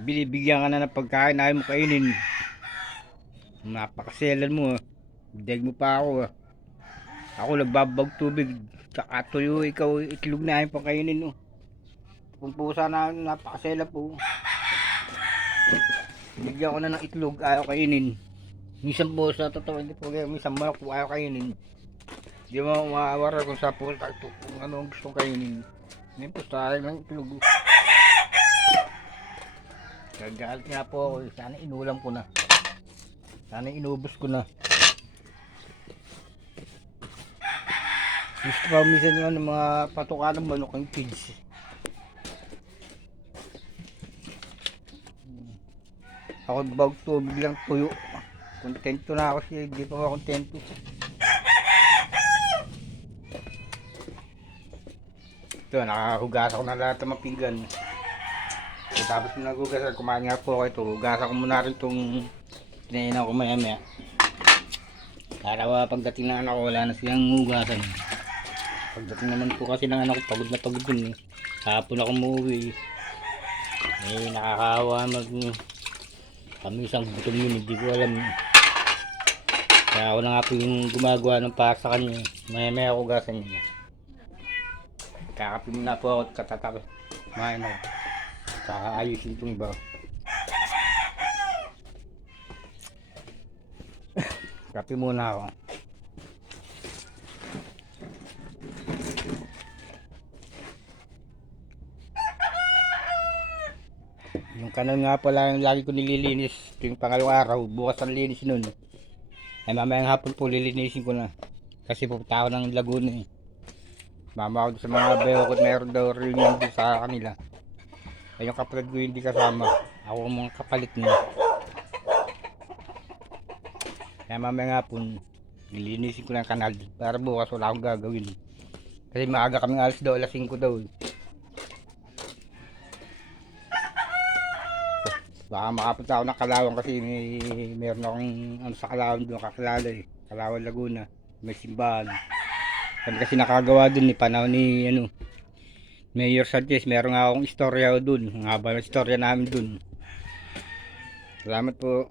binibigyan ka na ng pagkain ayaw mo kainin. Napakaselan mo ah. Dag mo pa ako ah. Ako nagbabag tubig. Tsaka tuyo ikaw itlog na ayaw pa kainin oh. Kung pusa na napakasela po. Bigyan ko na ng itlog ayaw kainin. Minsan po sa totoo hindi po kaya minsan manok po ayaw kainin. Di mo maawara kung sa pusa kung ano ang gusto kainin. Ngayon po sa akin ng itlog. Oh. Gagalit nga po ako. Sana inulam ko na. Sana inubos ko na. Gusto pa minsan yung ano, mga patuka ng manok ang kids. Ako bag tubig lang tuyo. Kontento na ako siya. Hindi pa ako kontento. Ito, nakahugas ako na lahat ng mga pinggan. So, tapos nung nagugas, kumain nga po ako ito. Hugasan ko muna rin itong pinainan ko maya maya. Para pagdating ng anak ko, wala na silang hugasan. Pagdating naman po kasi ng anak ko, pagod na pagod din eh. Hapon ako umuwi. Eh, nakakawa mag... Kami isang gutom yun, hindi ko alam. Kaya ako na nga po yung gumagawa ng para sa kanya. Maya maya ako hugasan niya. Kakapin muna po ako at katatapos. Kumain ako. Kakaayusin itong iba. Kape muna ako. Yung kanon nga pala yung lagi ko nililinis. Ito yung pangalawang araw. Bukas ang linis nun. Ay mamayang hapon po lilinisin ko na. Kasi pupunta ako ng Laguna eh. Mama ako sa mga bayo ko meron daw reunion sa kanila. Ay yung kapatid ko hindi kasama. Ako ang mga kapalit niya. Kaya mamaya nga po, nilinisin ko ng kanal para bukas wala akong gagawin. Kasi maaga kaming alas daw, alas 5 daw. eh. Baka makapunta ako ng Kalawang kasi may meron akong ano sa Kalawang doon kakilala eh. Kalawang Laguna. May simbahan. Kami kasi nakagawa doon ni panahon ni ano Mayor Sanchez. Meron nga akong istorya doon. Ang haba ng istorya namin doon. Salamat po.